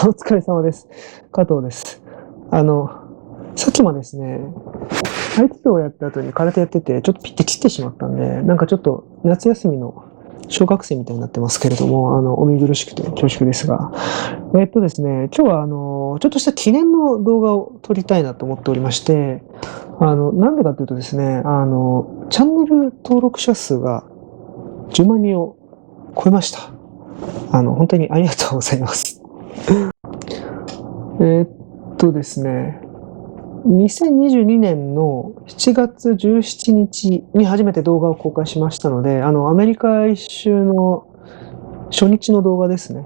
お疲れ様です。加藤です。あの、さっきもですね、合気道をやった後に空手やってて、ちょっとピッて切ってしまったんで、なんかちょっと夏休みの小学生みたいになってますけれども、お見苦しくて恐縮ですが、ですね、今日はちょっとした記念の動画を撮りたいなと思っておりまして、なんでかというとですね、チャンネル登録者数が10万人を超えました。本当にありがとうございます。ですね、2022年の7月17日に初めて動画を公開しましたので、アメリカ一周の初日の動画ですね。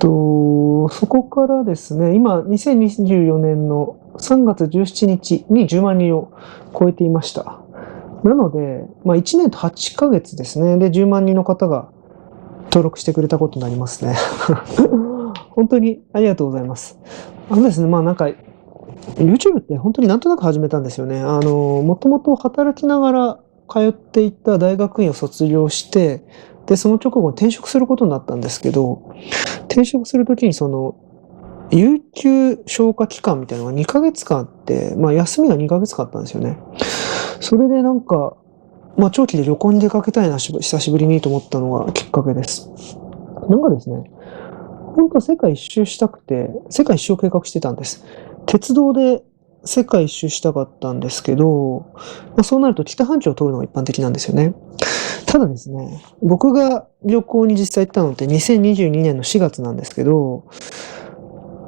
そこからですね、今、2024年の3月17日に10万人を超えていました。なので、1年と8ヶ月ですね。で、10万人の方が登録してくれたことになりますね。本当にありがとうございます。ですね、なんか、YouTube って本当になんとなく始めたんですよね。もともと働きながら通っていた大学院を卒業して、で、その直後に転職することになったんですけど、転職するときに有給消化期間みたいなのが2ヶ月間あって、休みが2ヶ月間あったんですよね。それでなんか、長期で旅行に出かけたいな、久しぶりにと思ったのがきっかけです。なんかですね、本当は世界一周したくて、世界一周を計画してたんです。鉄道で世界一周したかったんですけど、そうなると北半球を通るのが一般的なんですよね。ただですね、僕が旅行に実際行ったのって2022年の4月なんですけど、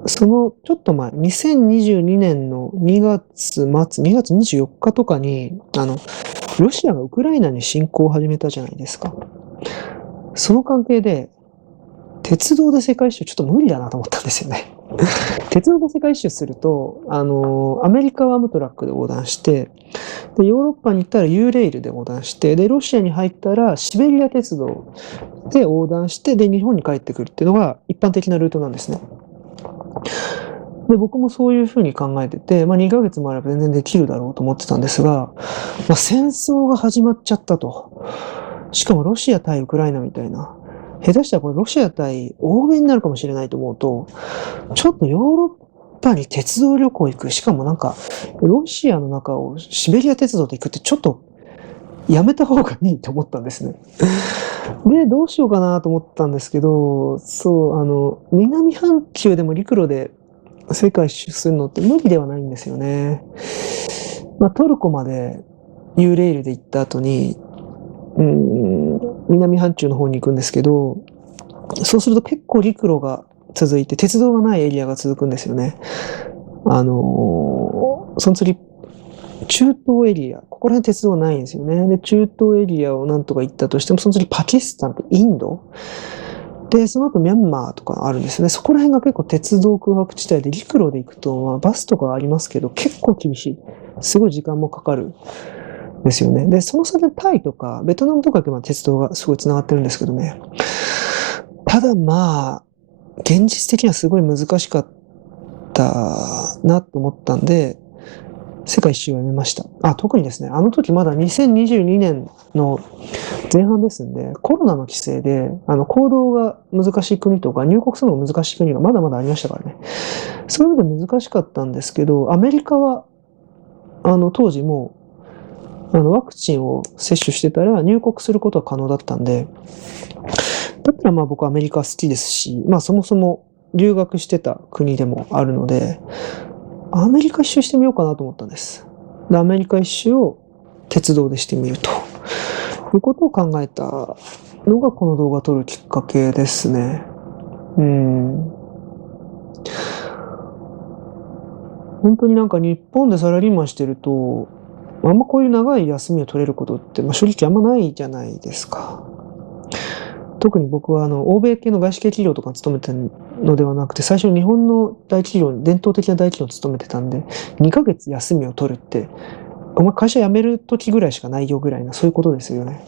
そのちょっと前、2022年の2月末、2月24日とかに、ロシアがウクライナに侵攻を始めたじゃないですか。その関係で、鉄道で世界一周ちょっと無理だなと思ったんですよね。鉄道で世界一周すると、アメリカはアムトラックで横断して、で、ヨーロッパに行ったらユーレイルで横断して、で、ロシアに入ったらシベリア鉄道で横断して、で、日本に帰ってくるっていうのが一般的なルートなんですね。で、僕もそういうふうに考えてて、2ヶ月もあれば全然できるだろうと思ってたんですが、戦争が始まっちゃったと。しかもロシア対ウクライナみたいな。下手したらこれロシア対欧米になるかもしれないと思うと、ちょっとヨーロッパに鉄道旅行行く。しかもなんか、ロシアの中をシベリア鉄道で行くってちょっとやめた方がいいと思ったんですね。で、どうしようかなと思ったんですけど、そう、南半球でも陸路で世界一周するのって無理ではないんですよね。トルコまでユーレールで行った後に、南半球の方に行くんですけど、そうすると結構陸路が続いて、鉄道がないエリアが続くんですよね。その次、中東エリア、ここら辺鉄道ないんですよね。で、中東エリアをなんとか行ったとしても、その次パキスタンとインド。で、その後ミャンマーとかあるんですよね。そこら辺が結構鉄道空白地帯で、陸路で行くと、バスとかありますけど、結構厳しい。すごい時間もかかるんですよね。で、その先タイとか、ベトナムとか行けば鉄道がすごい繋がってるんですけどね。ただ現実的にはすごい難しかったなと思ったんで、世界一周をやめました。特にですね、あの時まだ2022年の前半ですんで、コロナの規制で、行動が難しい国とか、入国するのが難しい国がまだまだありましたからね。そういう意味で難しかったんですけど、アメリカは、当時もワクチンを接種してたら入国することは可能だったんで、だったら僕はアメリカ好きですし、そもそも留学してた国でもあるので、アメリカ一周してみようかなと思ったんです。で、アメリカ一周を鉄道でしてみるということを考えたのがこの動画を撮るきっかけですね。本当になんか日本でサラリーマンしてると、あんまこういう長い休みを取れることって、正直あんまないじゃないですか。特に僕は欧米系の外資系企業とかに勤めてるのではなくて、最初日本の大企業、伝統的な大企業に勤めてたんで、2ヶ月休みを取るって、お前会社辞める時ぐらいしかないよぐらいな、そういうことですよね。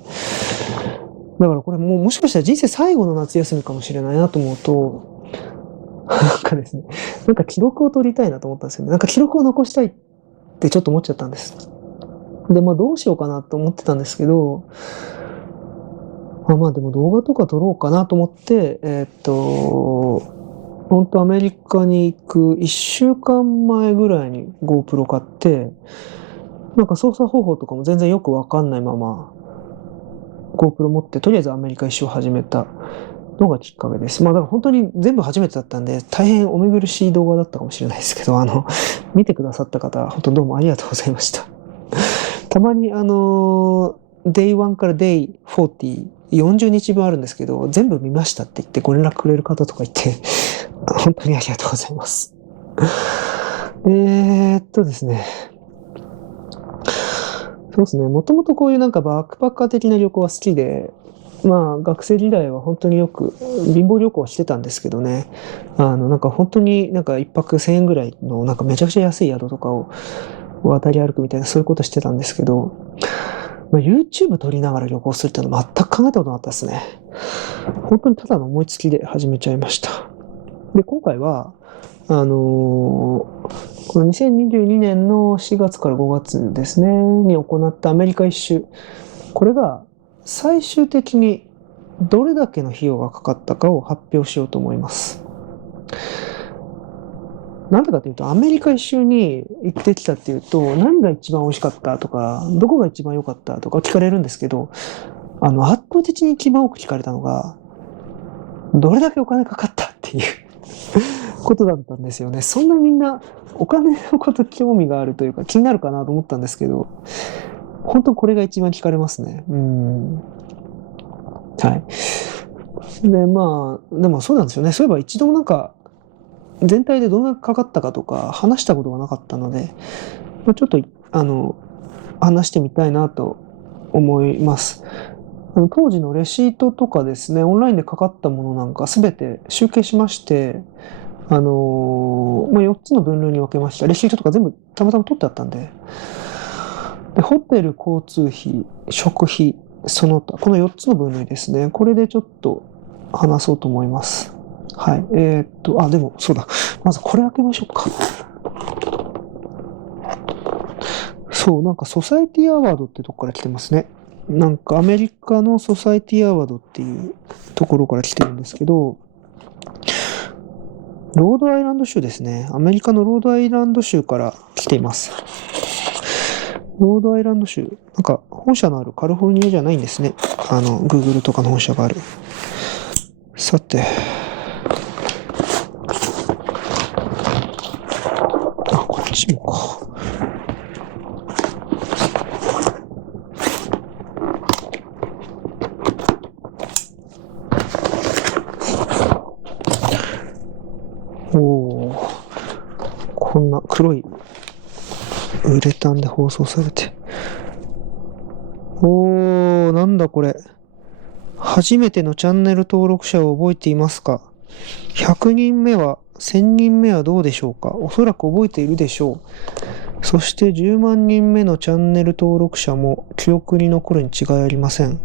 だからこれもしかしたら人生最後の夏休みかもしれないなと思うと、なんかですね、なんか記録を取りたいなと思ったんですよね。なんか記録を残したいってちょっと思っちゃったんです。で、どうしようかなと思ってたんですけど、まあでも動画とか撮ろうかなと思って、本当アメリカに行く1週間前ぐらいに GoPro 買って、なんか操作方法とかも全然よくわかんないまま GoPro 持ってとりあえずアメリカ一周を始めたのがきっかけです。まあだから本当に全部初めてだったんで大変お見苦しい動画だったかもしれないですけど、見てくださった方、本当どうもありがとうございました。たまにDay1 から Day40、40日分あるんですけど、全部見ましたって言ってご連絡くれる方とかいて、本当にありがとうございます。ですね。そうですね。もともとこういうなんかバックパッカー的な旅行は好きで、まあ学生時代は本当によく貧乏旅行してたんですけどね。なんか本当になんか一泊1000円ぐらいのなんかめちゃくちゃ安い宿とかを渡り歩くみたいなそういうことしてたんですけど、YouTube 撮りながら旅行するっていうのは全く考えたことなかったですね。本当にただの思いつきで始めちゃいました。で、今回は、この2022年の4月から5月ですね、に行ったアメリカ一周。これが最終的にどれだけの費用がかかったかを発表しようと思います。なんでかというと、アメリカ一周に行ってきたっていうと、何が一番美味しかったとか、どこが一番良かったとか聞かれるんですけど、圧倒的に一番多く聞かれたのが、どれだけお金かかったっていうことだったんですよね。そんなみんなお金のこと興味があるというか気になるかなと思ったんですけど、本当これが一番聞かれますね。はい。で、まあ、でもそうなんですよね。そういえば一度もなんか、全体でどんなかかったかとか話したことがなかったので、ちょっと、話してみたいなと思います。当時のレシートとかですね、オンラインでかかったものなんかすべて集計しまして、4つの分類に分けました。レシートとか全部たまたま取ってあったんで。で、ホテル、交通費、食費、その他、この4つの分類ですね。これでちょっと話そうと思います。はい。でも、そうだ。まずこれ開けましょうか。そう、なんかソサエティアワードってとこから来てますね。なんかアメリカのソサエティアワードっていうところから来てるんですけど、ロードアイランド州ですね。アメリカのロードアイランド州から来ています。ロードアイランド州。なんか本社のあるカリフォルニアじゃないんですね。Google とかの本社がある。さて。こっちもか。おー。こんな黒いウレタンで包装されて。おー、なんだこれ。初めてのチャンネル登録者を覚えていますか？ 100 人目は、1000人目はどうでしょうか？おそらく覚えているでしょう。そして10万人目のチャンネル登録者も記憶に残るに違いありません。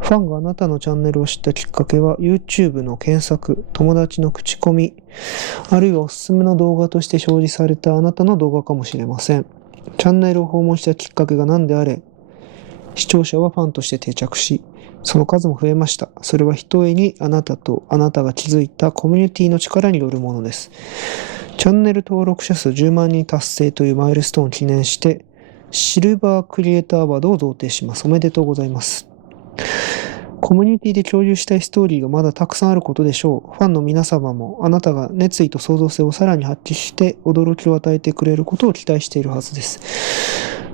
ファンがあなたのチャンネルを知ったきっかけは YouTube の検索、友達の口コミ、あるいはおすすめの動画として表示されたあなたの動画かもしれません。チャンネルを訪問したきっかけが何であれ、視聴者はファンとして定着し、その数も増えました。それはひとえにあなたとあなたが築いたコミュニティの力によるものです。チャンネル登録者数10万人達成というマイルストーンを記念して、シルバークリエイターアワードを贈呈します。おめでとうございます。コミュニティで共有したいストーリーがまだたくさんあることでしょう。ファンの皆様もあなたが熱意と創造性をさらに発揮して驚きを与えてくれることを期待しているはずです。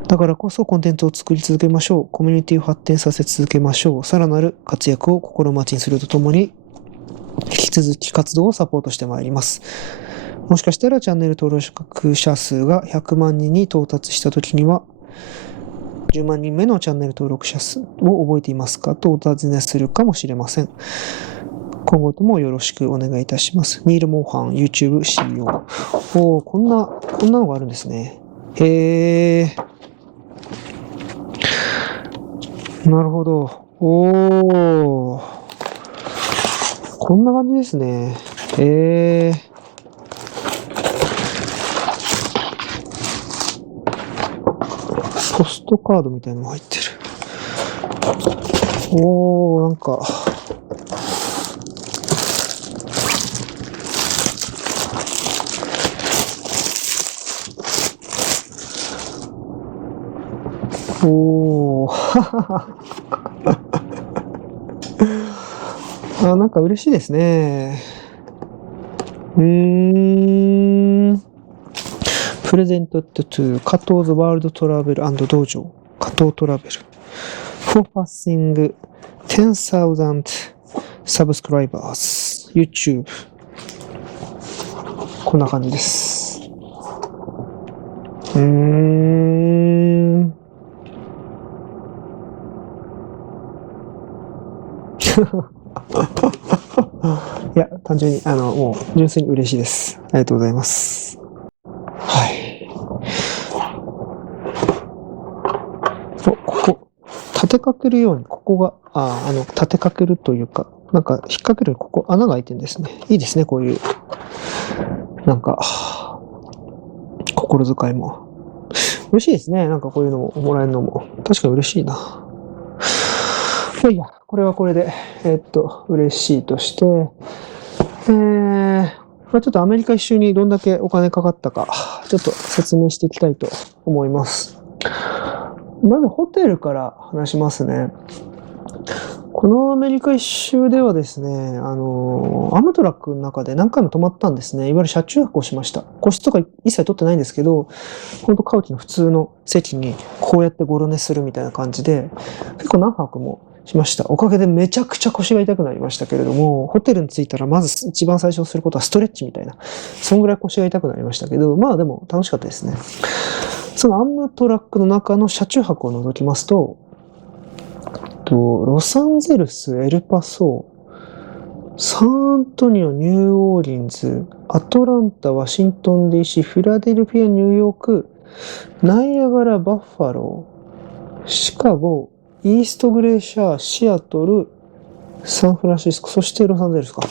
だからこそコンテンツを作り続けましょう。コミュニティを発展させ続けましょう。さらなる活躍を心待ちにするとともに、引き続き活動をサポートしてまいります。もしかしたらチャンネル登録者数が100万人に到達したときには、10万人目のチャンネル登録者数を覚えていますかとお尋ねするかもしれません。今後ともよろしくお願いいたします。ニール・モーハン YouTube CEO。こんなのがあるんですね。へー。なるほど。こんな感じですね。ポストカードみたいなのが入ってる。おー、なんか、おー、あ、なんか嬉しいですね。プレゼントトゥ加藤ズワールドトラベル道場。加藤トラベル。for passing 10,000 subscribers. YouTube。こんな感じです。いや、単純に、もう、純粋に嬉しいです。ありがとうございます。はい。ここ、立てかけるように、ここが、立てかけるというか、なんか、引っ掛けるここ、穴が開いてるんですね。いいですね、こういう、なんか、心遣いも。嬉しいですね。なんかこういうのももらえるのも。確かに嬉しいな。いやいや、これはこれで、嬉しいとして、ちょっとアメリカ一周にどんだけお金かかったか、ちょっと説明していきたいと思います。まずホテルから話しますね。このアメリカ一周ではですね、アムトラックの中で何回も泊まったんですね。いわゆる車中泊をしました。個室とか一切取ってないんですけど、本当カウチの普通の席にこうやってゴロ寝するみたいな感じで、結構何泊もしました。おかげでめちゃくちゃ腰が痛くなりましたけれども、ホテルに着いたらまず一番最初することはストレッチみたいな、そんぐらい腰が痛くなりましたけど、まあでも楽しかったですね。そのアムトラックの中の車中泊を除きますと、ロサンゼルス、エルパソ、サンアントニオ、ニューオーリンズ、アトランタ、ワシントン DC、フィラデルフィア、ニューヨーク、ナイアガラ、バッファロー、シカゴ、イーストグレーシャー、シアトル、サンフランシスコ、そしてロサンゼルスか。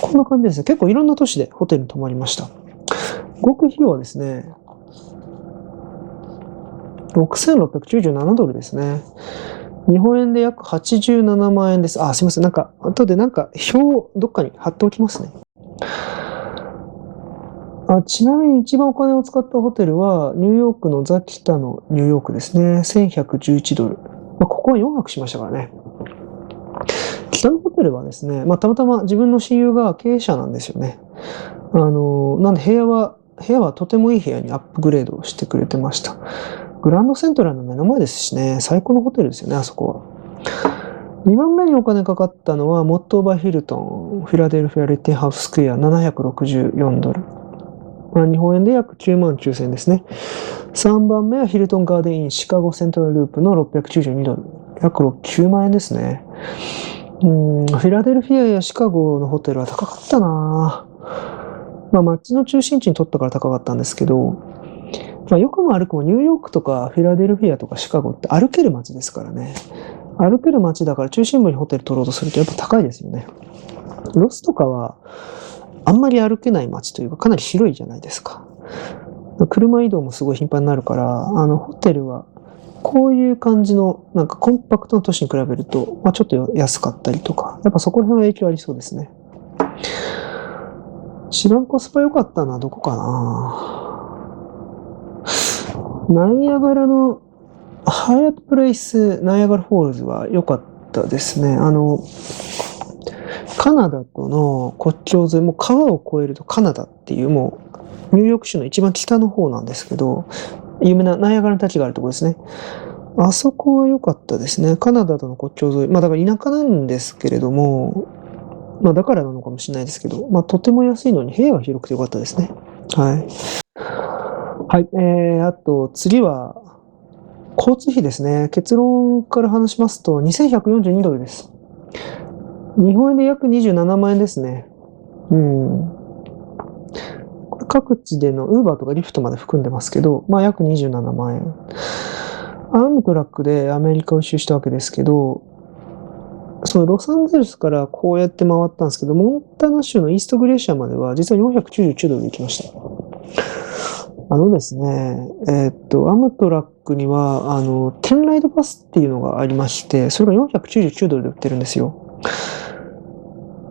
こんな感じですね。結構いろんな都市でホテルに泊まりました。合計費用はですね、$6,697ドルですね。日本円で約87万円です。すいません。なんか、後でなんか表どっかに貼っておきますね。ちなみに一番お金を使ったホテルは、ニューヨークのザ・キタのニューヨークですね。1111ドル。ここは4泊しましたからね。北のホテルはですね、たまたま自分の親友が経営者なんですよね。なんで部屋はとてもいい部屋にアップグレードしてくれてました。グランドセントラルの目の前ですしね、最高のホテルですよね、あそこは。2番目にお金かかったのは、モットーバーヒルトン、フィラデルフィア・レッテンハウススクエア764ドル。日本円で約9万9000円ですね。3番目はヒルトンガーデンインシカゴセントラルループの692ドル。約9万円ですね。フィラデルフィアやシカゴのホテルは高かったな街の中心地に取ったから高かったんですけど、よくも悪くもニューヨークとかフィラデルフィアとかシカゴって歩ける街ですからね。歩ける街だから中心部にホテル取ろうとするとやっぱ高いですよね。ロスとかはあんまり歩けない街というかかなり広いじゃないですか。車移動もすごい頻繁になるから、ホテルはこういう感じのなんかコンパクトな都市に比べると、ちょっと安かったりとか、やっぱそこら辺は影響ありそうですね。一番コスパ良かったのはどこかな。ナイアガラのハイアットプレイスナイアガラフォールズは良かったですね。カナダとの国境沿い、もう川を越えるとカナダっていう、もうニューヨーク州の一番北の方なんですけど、有名なナイアガラの滝があるところですね。あそこは良かったですね。カナダとの国境沿い。だから田舎なんですけれども、だからなのかもしれないですけど、とても安いのに部屋が広くて良かったですね。はい。はい。あと、次は、交通費ですね。結論から話しますと、2142ドルです。日本円で約27万円ですね。これ各地でのウーバーとかリフトまで含んでますけど、約27万円。アームトラックでアメリカを一周したわけですけど、そのロサンゼルスからこうやって回ったんですけど、モンタナ州のイーストグレーシアまでは実は491ドルで行きました。ですね、アムトラックには、テンライドパスっていうのがありまして、それが$499で売ってるんですよ。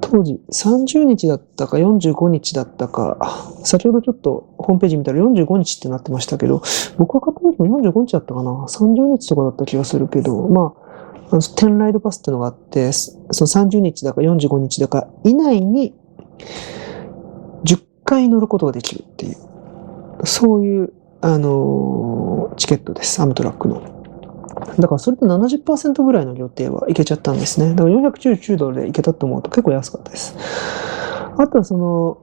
当時、30日だったか45日だったか、先ほどちょっとホームページ見たら45日ってなってましたけど、僕が買った時も45日だったかな、30日とかだった気がするけど、テンライドパスっていうのがあって、その30日だか45日だか以内に10回乗ることができるっていう、そういう、チケットです、アムトラックの。だからそれと70%ぐらいの予定はいけちゃったんですね。だから$499でいけたと思うと結構安かったです。あとはその、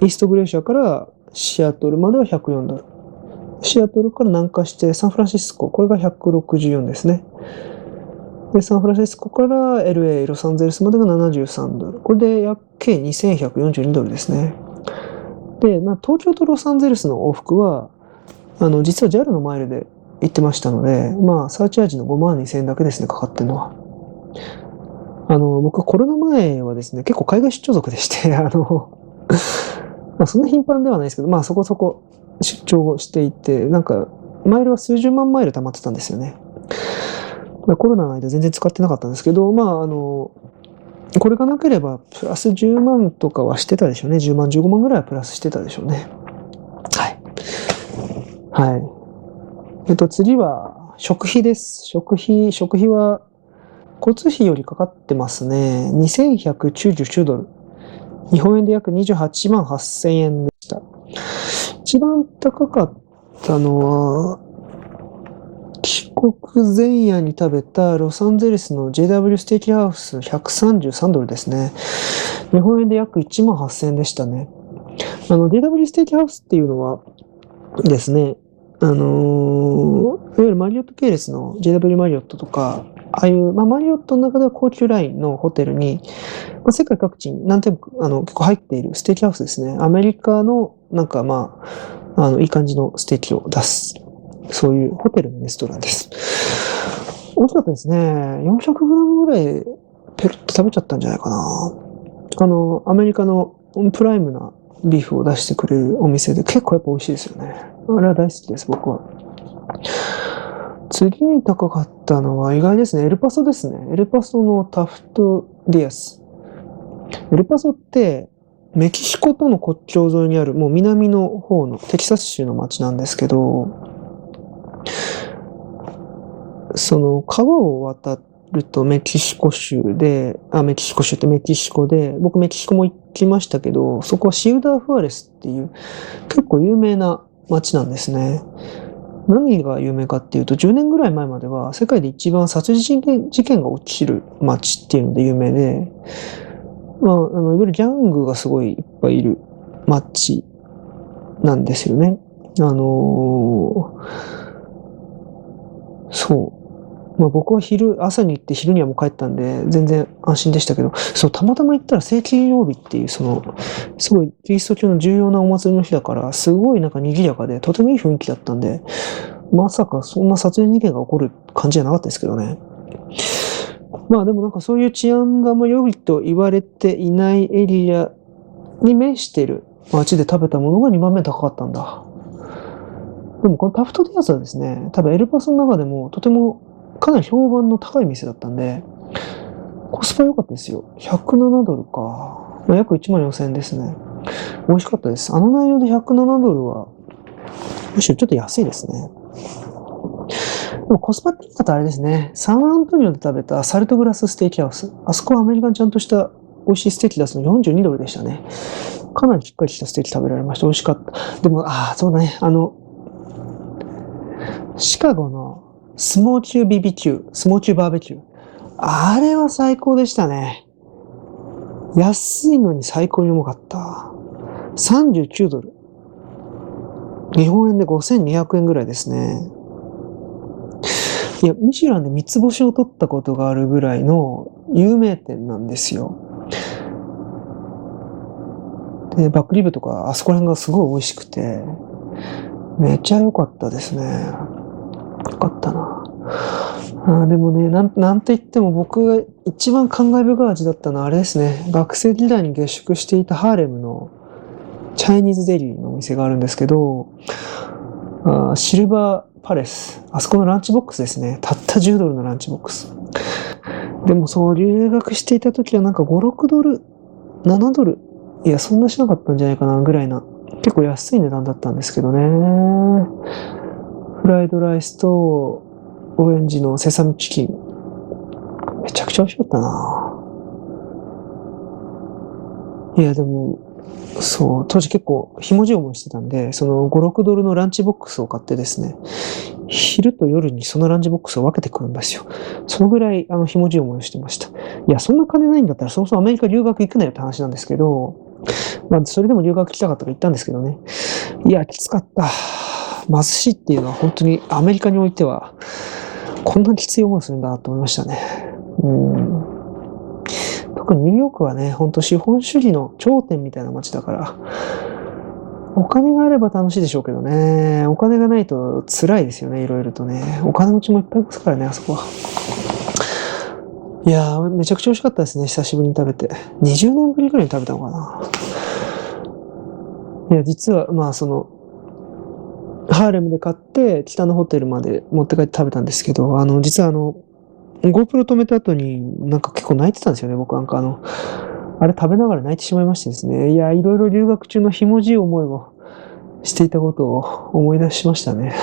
イーストグレーシアからシアトルまでは$104。シアトルから南下してサンフランシスコ、これが$164ですね。で、サンフランシスコから LA、ロサンゼルスまでが$73。これで計$2142ですね。で、東京とロサンゼルスの往復は、実は JAL のマイルで行ってましたので、サーチャージの52,000円だけですね、かかってるのは。僕コロナ前はですね、結構海外出張族でしてそんな頻繁ではないですけど、そこそこ出張をしていて、マイルは数十万マイル貯まってたんですよね。コロナの間全然使ってなかったんですけど、これがなければプラス10万とかはしてたでしょうね。10万、15万ぐらいはプラスしてたでしょうね。はい。はい。次は食費です。食費は交通費よりかかってますね。$2,199。日本円で約28万8,000円でした。一番高かったのは、帰国前夜に食べたロサンゼルスの JW ステーキハウス$133ですね。日本円で約1万8,000円でしたね。JW ステーキハウスっていうのはですね、いわゆるマリオット系列の JW マリオットとか、ああいう、マリオットの中では高級ラインのホテルに、世界各地に何店舗結構入っているステーキハウスですね。アメリカの、いい感じのステーキを出す。そういうホテルのレストランです。美味しかったですね。400グラムぐらいペロッと食べちゃったんじゃないかな。アメリカのプライムなビーフを出してくれるお店で結構やっぱ美味しいですよね。あれは大好きです、僕は。次に高かったのは意外ですね。エルパソですね。エルパソのタフトディアス。エルパソってメキシコとの国境沿いにあるもう南の方のテキサス州の町なんですけど、その川を渡るとメキシコ州ってメキシコで、僕メキシコも行きましたけど、そこはシウダーフアレスっていう結構有名な町なんですね。何が有名かっていうと、10年ぐらい前までは世界で一番殺人事件が起きる町っていうので有名で、いわゆるギャングがすごいいっぱいいる町なんですよね。そう。僕は朝に行って昼にはもう帰ったんで、全然安心でしたけど、そう、たまたま行ったら聖金曜日っていう、すごいキリスト教の重要なお祭りの日だから、すごい賑やかで、とてもいい雰囲気だったんで、まさかそんな殺人事件が起こる感じじゃなかったですけどね。でもそういう治安が良いと言われていないエリアに面している街で食べたものが2番目高かったんだ。でもこのタフトディアスはですね、多分エルパスの中でもとてもかなり評判の高い店だったんで、コスパ良かったですよ。$107か。約14,000円ですね。美味しかったです。あの内容で$107は、むしろちょっと安いですね。でもコスパって言い方あれですね。サンアントニオで食べたサルトグラスステーキハウス。あそこはアメリカにちゃんとした美味しいステーキ出すの$42でしたね。かなりしっかりしたステーキ食べられました。美味しかった。でも、そうだね。シカゴのスモーキュー BBQ、スモーキューバーベキュー。あれは最高でしたね。安いのに最高にうまかった。$39。日本円で5,200円ぐらいですね。いや、ミシュランで三つ星を取ったことがあるぐらいの有名店なんですよ。で、バックリブとか、あそこら辺がすごい美味しくて、めちゃ良かったですね。よかったな。でもね、なんて言っても僕が一番感慨深い味だったのはあれですね。学生時代に下宿していたハーレムのチャイニーズデリーのお店があるんですけど、シルバーパレス。あそこのランチボックスですね。たった10ドルのランチボックス。でもそう、留学していた時はなんか5、6ドル、7ドル。いや、そんなしなかったんじゃないかな、ぐらいな。結構安い値段だったんですけどね。フライドライスと、オレンジのセサミチキン。めちゃくちゃ美味しかったな。いや、でも、そう、当時結構ひもじい思いしてたんで、その5、6ドルのランチボックスを買ってですね、昼と夜にそのランチボックスを分けてくるんですよ。そのぐらい、ひもじい思いをしてました。いや、そんな金ないんだったら、そもそもアメリカ留学行くなよって話なんですけど、まあ、それでも留学行きたかったから行ったんですけどね。いや、きつかった。貧しいっていうのは本当にアメリカにおいては、こんなきつい思いするんだと思いましたね。特にニューヨークはね、本当資本主義の頂点みたいな街だから、お金があれば楽しいでしょうけどね、お金がないと辛いですよね、いろいろとね。お金持ちもいっぱいいますからね、あそこは。いやー、めちゃくちゃ美味しかったですね、久しぶりに食べて。20年ぶりぐらいに食べたのかな。いや、実は、まあ、ハーレムで買って、北のホテルまで持って帰って食べたんですけど、実はGoPro 止めた後になんか結構泣いてたんですよね、僕なんかあれ食べながら泣いてしまいましてですね。いや、いろいろ留学中のひもじい思いをしていたことを思い出しましたね。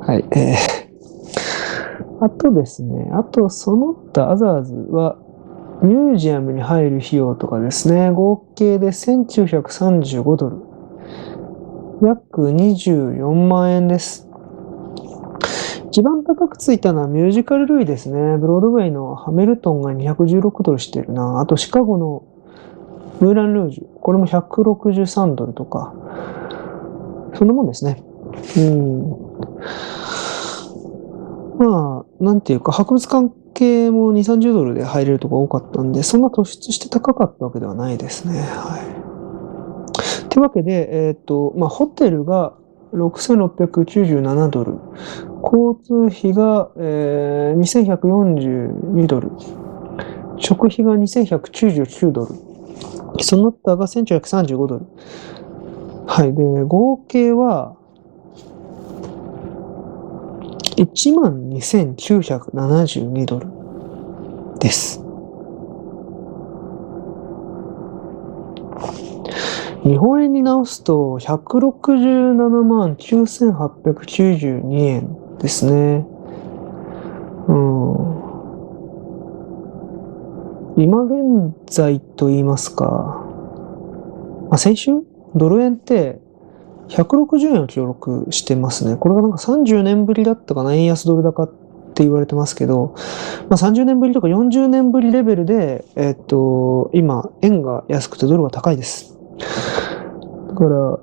はい。あとですね、あとその他アザーズは、ミュージアムに入る費用とかですね、合計で1935ドル。約24万円です。一番高くついたのはミュージカル類ですね。ブロードウェイのハメルトンが216ドルしてるな。あとシカゴのムーラン・ルージュ。これも163ドルとか。そんなもんですね。まあ、なんていうか、博物館系も2、30ドルで入れるとこ多かったんで、そんな突出して高かったわけではないですね。はい。というわけで、ホテルが6697ドル。交通費が、2142ドル。食費が2199ドル。その他が1935ドル。はい。で、合計は、12,972ドルです。日本円に直すと167万9892円ですね。今現在と言いますか、先週ドル円って160円を記録してますね。これがなんか30年ぶりだったかな、円安ドル高って言われてますけど、30年ぶりとか40年ぶりレベルで、今、円が安くてドルが高いです。だから、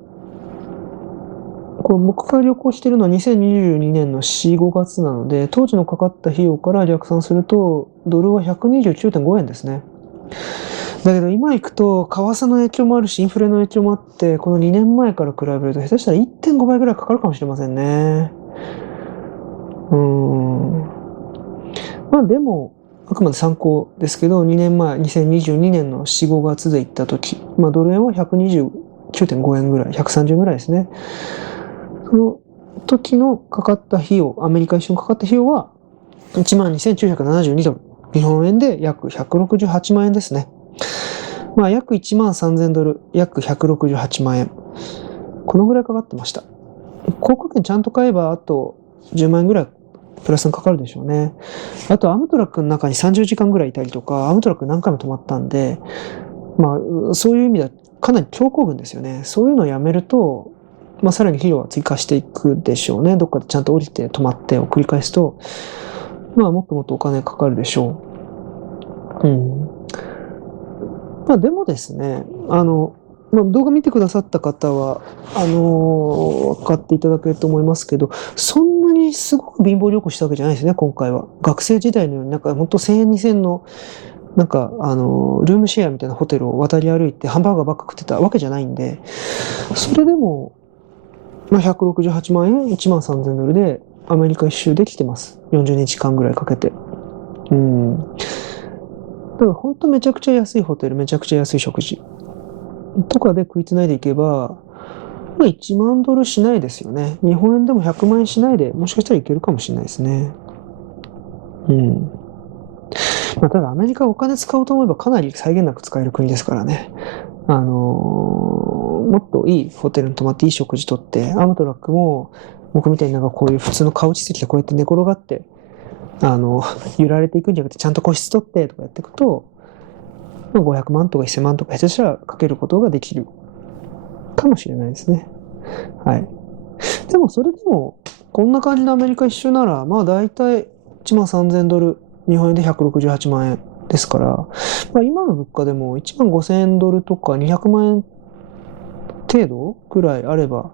僕が旅行しているのは2022年の4、5月なので、当時のかかった費用から逆算すると、ドルは129.5円ですね。だけど今行くと、為替の影響もあるし、インフレの影響もあって、この2年前から比べると、下手したら 1.5 倍ぐらいかかるかもしれませんね。でも、あくまで参考ですけど、2年前、2022年の4、5月で行った時、ドル円は129.5円ぐらい、130円ぐらいですね。その時のかかった費用、アメリカ一緒にかかった費用は、12,972ドル。日本円で約168万円ですね。約1万3000ドル、約168万円。このぐらいかかってました。航空券ちゃんと買えば、あと10万円ぐらいプラスにかかるでしょうね。あと、アムトラックの中に30時間ぐらいいたりとか、アムトラック何回も泊まったんで、そういう意味ではかなり強行軍ですよね。そういうのをやめると、さらに費用は追加していくでしょうね。どっかでちゃんと降りて泊まってを繰り返すと、もっともっとお金かかるでしょう。でもですね、動画見てくださった方は、分かっていただけると思いますけど、そんなにすごく貧乏旅行したわけじゃないですね、今回は。学生時代のように、なんか本当1000円、2000円の、なんか、ルームシェアみたいなホテルを渡り歩いて、ハンバーガーばっか食ってたわけじゃないんで、それでも、168万円、1万3000ドルで、アメリカ一周できてます。40日間ぐらいかけて。だから本当めちゃくちゃ安いホテル、めちゃくちゃ安い食事とかで食いつないでいけば、まあ、1万ドルしないですよね。日本円でも100万円しないで、もしかしたらいけるかもしれないですね。うん。まあ、ただアメリカはお金使おうと思えばかなり際限なく使える国ですからね。もっといいホテルに泊まっていい食事とって、アムトラックも僕みたいになんかこういう普通のカウチ席でこうやって寝転がって、揺られていくんじゃなくてちゃんと個室取ってとかやっていくと、500万とか1000万とか下手したらかけることができるかもしれないですね。はい。でもそれでも、こんな感じでアメリカ一緒なら、まあ大体1万3000ドル、日本円で168万円ですから、まあ、今の物価でも1万5000ドルとか200万円程度くらいあれば、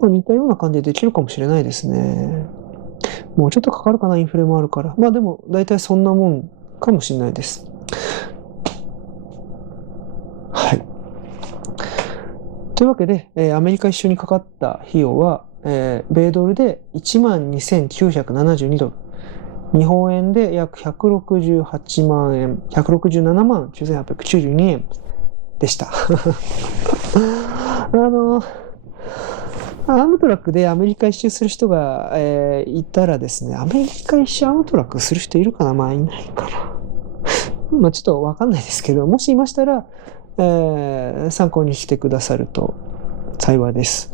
まあ、似たような感じでできるかもしれないですね。もうちょっとかかるかな、インフレもあるから。まあでも大体そんなもんかもしれないです。はい。というわけで、アメリカ一緒にかかった費用は、米ドルで12,972ドル。日本円で約168万円、167万9892円でした。アームトラックでアメリカ一周する人が、いたらですね、アメリカ一周アームトラックする人いるかな、まあいないかな。まあちょっとわかんないですけど、もしいましたら、参考にしてくださると幸いです。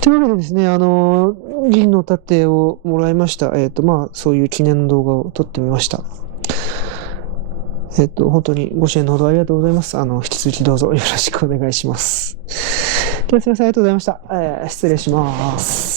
というわけでですね、銀の盾をもらいました。まあそういう記念の動画を撮ってみました。本当にご支援のほどありがとうございます。引き続きどうぞよろしくお願いします。ではすみません、ありがとうございました。失礼します。